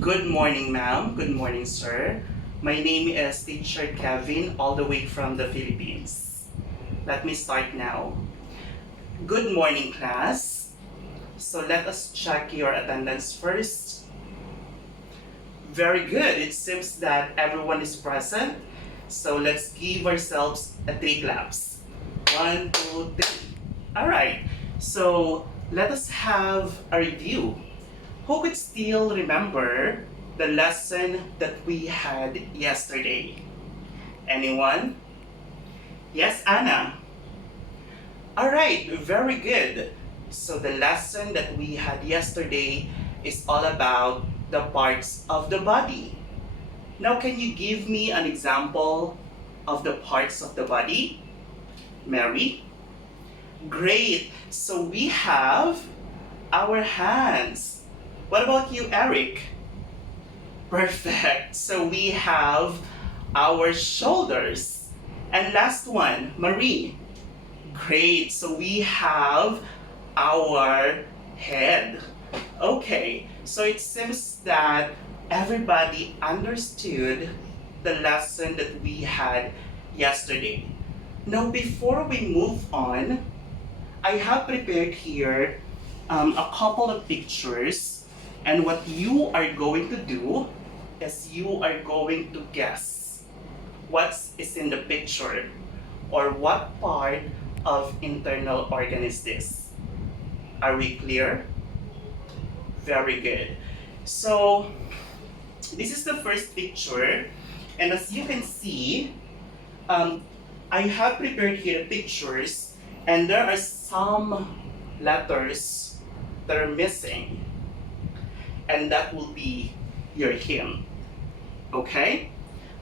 Good morning, ma'am. Good morning, sir. My name is Teacher Kevin, all the way from the Philippines. Let me start now. Good morning, class. So let us check your attendance first. Very good. It seems that everyone is present. So let's give ourselves a 3 claps. 1, 2, 3. All right. So let us have a review. Who could still remember the lesson that we had yesterday? Anyone? Yes, Anna. All right, very good. So the lesson that we had yesterday is all about the parts of the body. Now, can you give me an example of the parts of the body? Mary? Great. So we have our hands. What about you, Eric? Perfect. So we have our shoulders. And last one, Marie. Great. So we have our head. Okay. So it seems that everybody understood the lesson that we had yesterday. Now, before we move on, I have prepared here a couple of pictures, and what you are going to do is you are going to guess what is in the picture or what part of internal organ is this. Are we clear? Very good. So this is the first picture, and as you can see, I have prepared here pictures, and there are some letters that are missing, and that will be your hymn. Okay?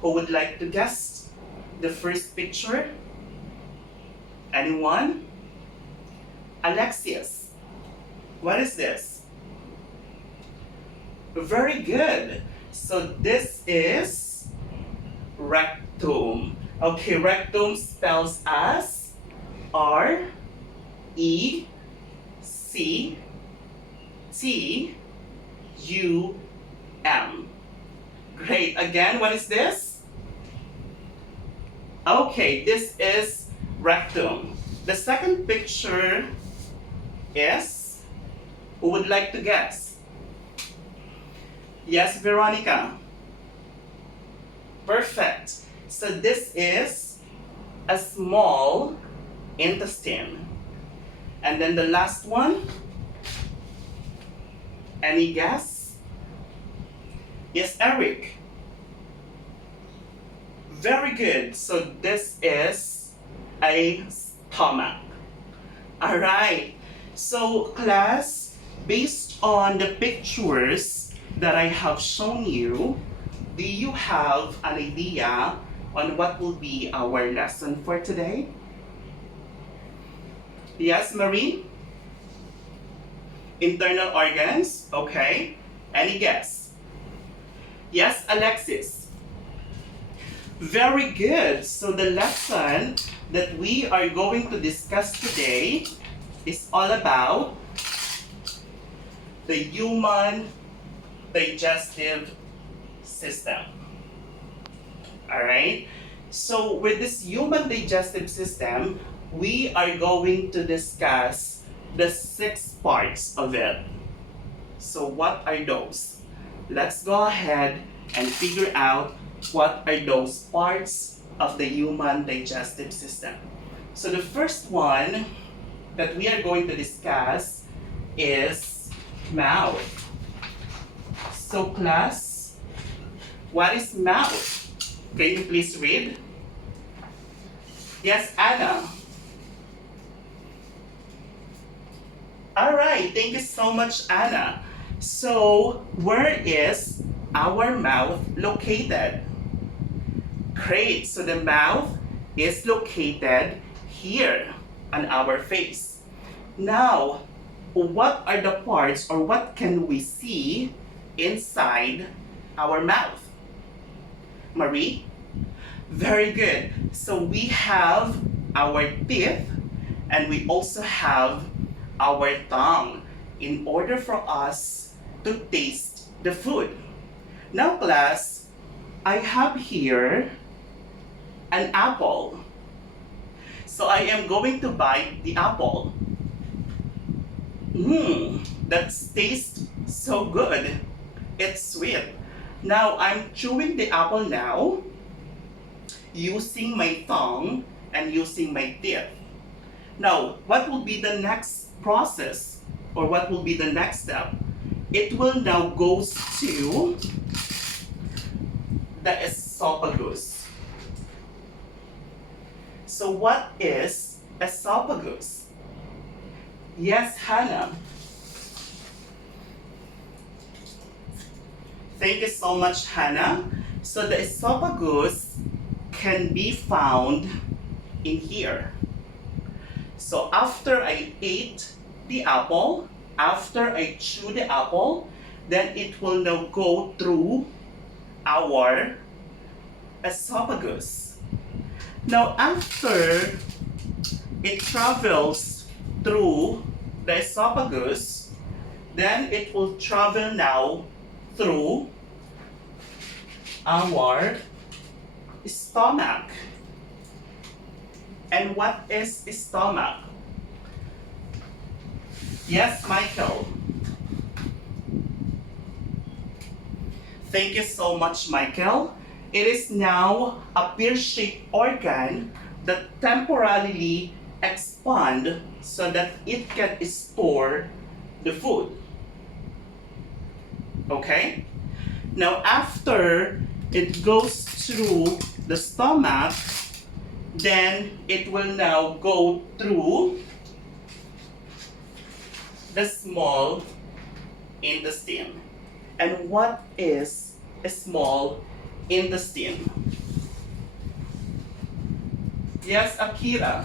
Who would like to guess the first picture? Anyone? Alexius, what is this? Very good. So this is rectum. Okay, rectum spells as R-E-C-T-U-M. Great. Again, what is this? Okay, this is rectum. The second picture is, who would like to guess? Yes, Veronica. Perfect. So this is a small intestine. And then the last one, any guess? Yes, Eric. Very good. So this is a stomach. All right. So class, based on the pictures that I have shown you, do you have an idea on what will be our lesson for today? Yes, Marie? Internal organs, okay. Any guess? Yes, Alexis? Very good. So the lesson that we are going to discuss today is all about the human digestive system. All right? So with this human digestive system, we are going to discuss the 6 parts of it. So what are those? Let's go ahead and figure out what are those parts of the human digestive system. So the first one that we are going to discuss is mouth. So class, what is mouth? Can you please read? Yes, Anna. All right, thank you so much, Anna. So, where is our mouth located? Great, so the mouth is located here on our face. Now, what are the parts or what can we see inside our mouth? Marie? Very good. So we have our teeth and we also have our tongue in order for us to taste the food. Now class, I have here an apple. So I am going to bite the apple. That tastes so good. It's sweet. Now I'm chewing the apple now using my tongue and using my teeth. Now, what will be the next process or what will be the next step? It will now go to the esophagus. So what is esophagus? Yes, Hannah. Thank you so much, Hannah. So the esophagus can be found in here. So after I ate the apple, after I chew the apple, then it will now go through our esophagus. Now after it travels through the esophagus, then it will travel now through our stomach. And what is stomach? Yes, Michael. Thank you so much, Michael. It is now a pear-shaped organ that temporarily expand so that it can store the food. Okay? Now after it goes through the stomach, then it will now go through the small intestine. And what is a small intestine? Yes, Akira.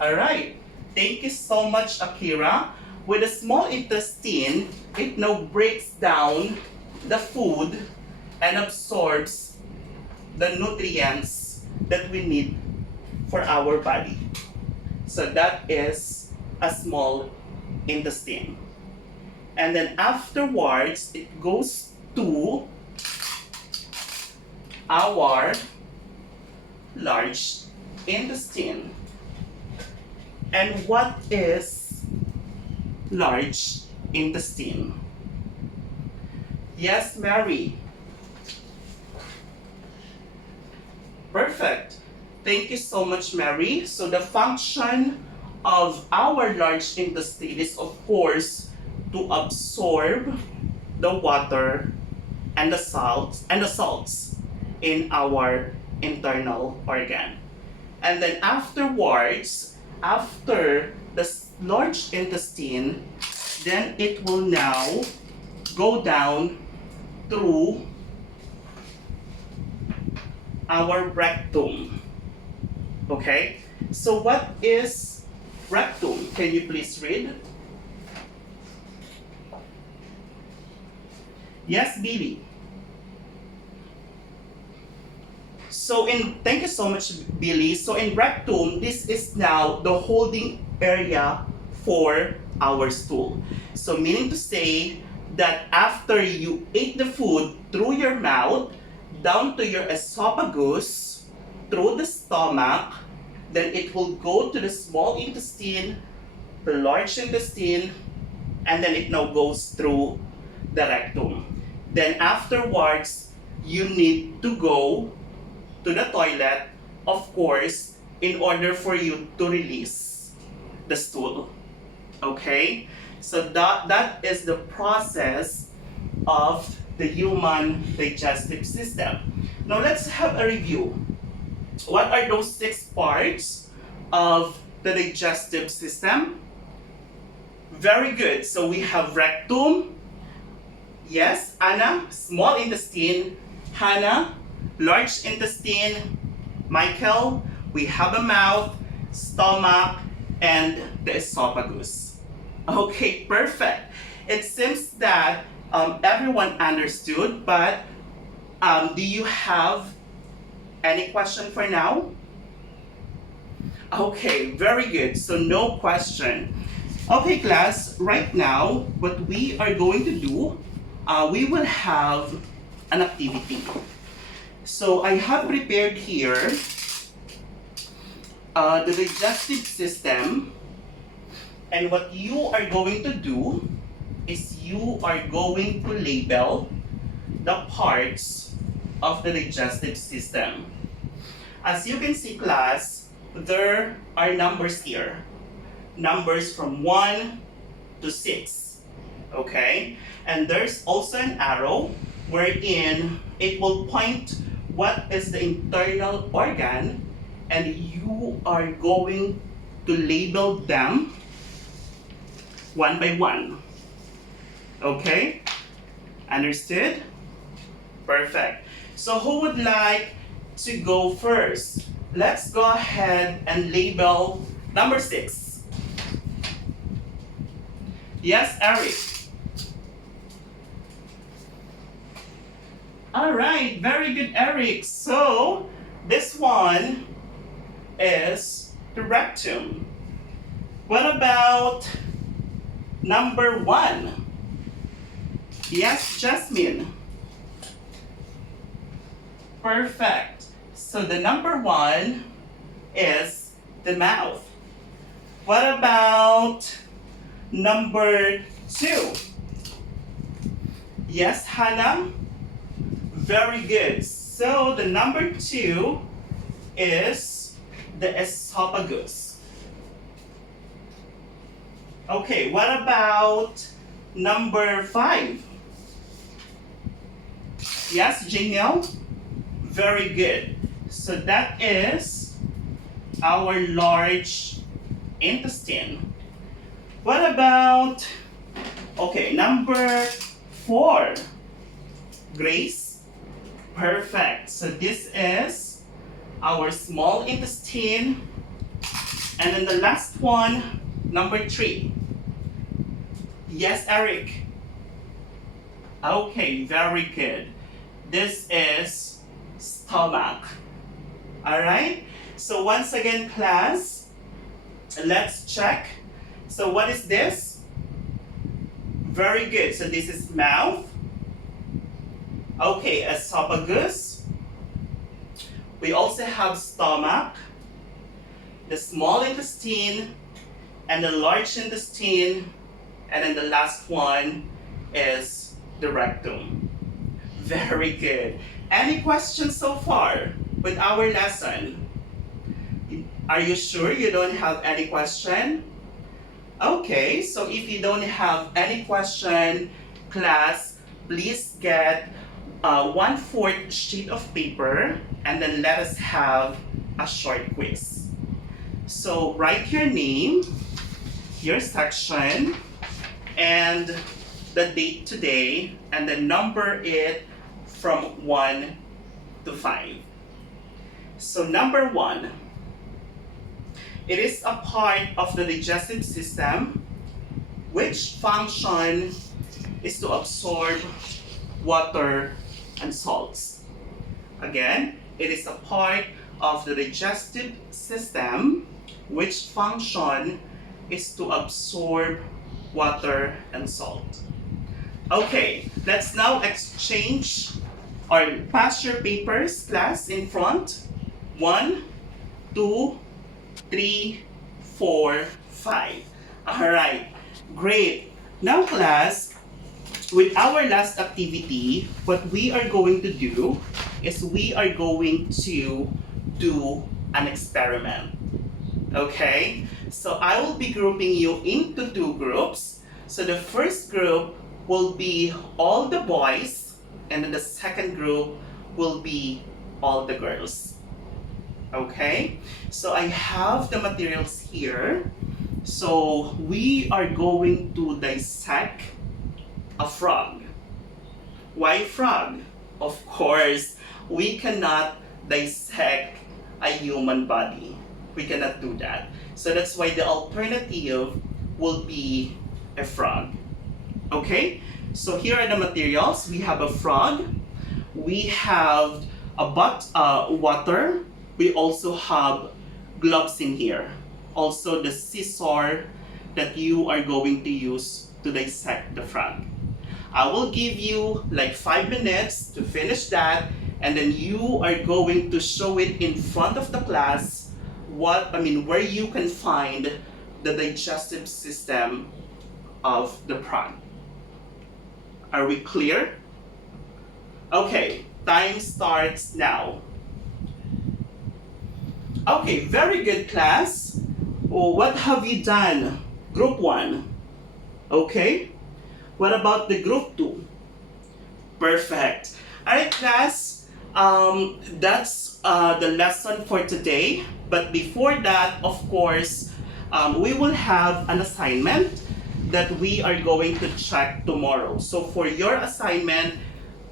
All right. Thank you so much, Akira. With the small intestine, it now breaks down the food and absorbs the nutrients that we need for our body. So that is a small intestine. And then afterwards, it goes to our large intestine. And what is large intestine? Yes, Mary. Perfect. Thank you so much, Mary. So the function of our large intestine is, of course, to absorb the water and the salts in our internal organ. And then afterwards, after the large intestine, then it will now go down through our rectum. Okay? So what is rectum? Can you please read? Yes, Billy. Thank you so much, Billy. So in rectum, this is now the holding area for our stool. So meaning to say that after you ate the food through your mouth, down to your esophagus, through the stomach, then it will go to the small intestine, the large intestine, and then it now goes through the rectum. Then afterwards, you need to go to the toilet, of course, in order for you to release the stool. Okay? So that is the process of the human digestive system. Now let's have a review. What are those 6 parts of the digestive system? Very good. So we have rectum. Yes, Anna, small intestine. Hannah, large intestine. Michael, we have a mouth, stomach, and the esophagus. Okay, perfect. It seems that everyone understood, but do you have any question for now? Okay, very good. So no question. Okay, class, right now, what we are going to do, we will have an activity. So I have prepared here the digestive system, and what you are going to do is you are going to label the parts of the digestive system. As you can see, class, there are numbers here. Numbers from 1 to 6. Okay? And there's also an arrow wherein it will point what is the internal organ, and you are going to label them one by one. Okay? Understood? Perfect. So who would like to go first? Let's go ahead and label number 6. Yes, Eric. All right, very good, Eric. So this one is the rectum. What about number 1? Yes, Jasmine. Perfect. So the number 1 is the mouth. What about number 2? Yes, Hannah? Very good. So the number 2 is the esophagus. Okay, what about number 5? Yes, Janelle? Very good. So that is our large intestine. What about, okay, number 4? Grace? Perfect. So this is our small intestine. And then the last one, number 3. Yes, Eric? Okay, very good. This is stomach. Alright? So once again, class, let's check. So what is this? Very good. So this is mouth. Okay, esophagus. We also have stomach, the small intestine, and the large intestine, and then the last one is the rectum. Very good. Any questions so far with our lesson? Are you sure you don't have any question? Okay, so if you don't have any question, class, please get 1/4 sheet of paper, and then let us have a short quiz. So write your name, your section, and the date today, and then number it from 1 to 5. So number 1, it is a part of the digestive system which function is to absorb water and salts. Again, it is a part of the digestive system which function is to absorb water and salt. Okay, let's now exchange or pass your papers, class, in front. 1, 2, 3, 4, 5. Alright, great. Now, class, with our last activity, what we are going to do is we are going to do an experiment. Okay? So I will be grouping you into 2 groups. So the first group will be all the boys, and then the second group will be all the girls. Okay? So I have the materials here. So we are going to dissect a frog. Why frog? Of course, we cannot dissect a human body. We cannot do that. So that's why the alternative will be a frog. Okay? So here are the materials. We have a frog. We have water. We also have gloves in here. Also the scissor that you are going to use to dissect the frog. I will give you like 5 minutes to finish that, and then you are going to show it in front of the class where you can find the digestive system of the prawn. Are we clear? Okay, time starts now. Okay, very good, class. Oh, what have you done? Group 1. Okay. What about the group 2? Perfect. Alright, class. That's the lesson for today. But before that, of course, we will have an assignment that we are going to check tomorrow. So for your assignment,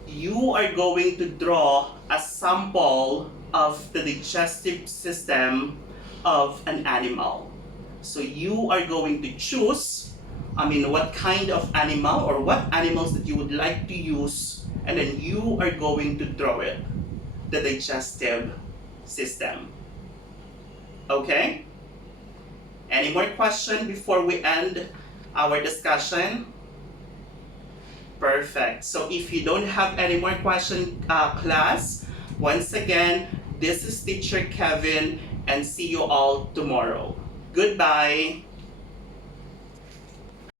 you are going to draw a sample of the digestive system of an animal. So you are going to choose, what kind of animal or what animals that you would like to use, and then you are going to draw it, the digestive system. Okay? Any more questions before we end our discussion? Perfect. So if you don't have any more questions, class, once again, this is teacher Kevin, and see you all tomorrow. Goodbye.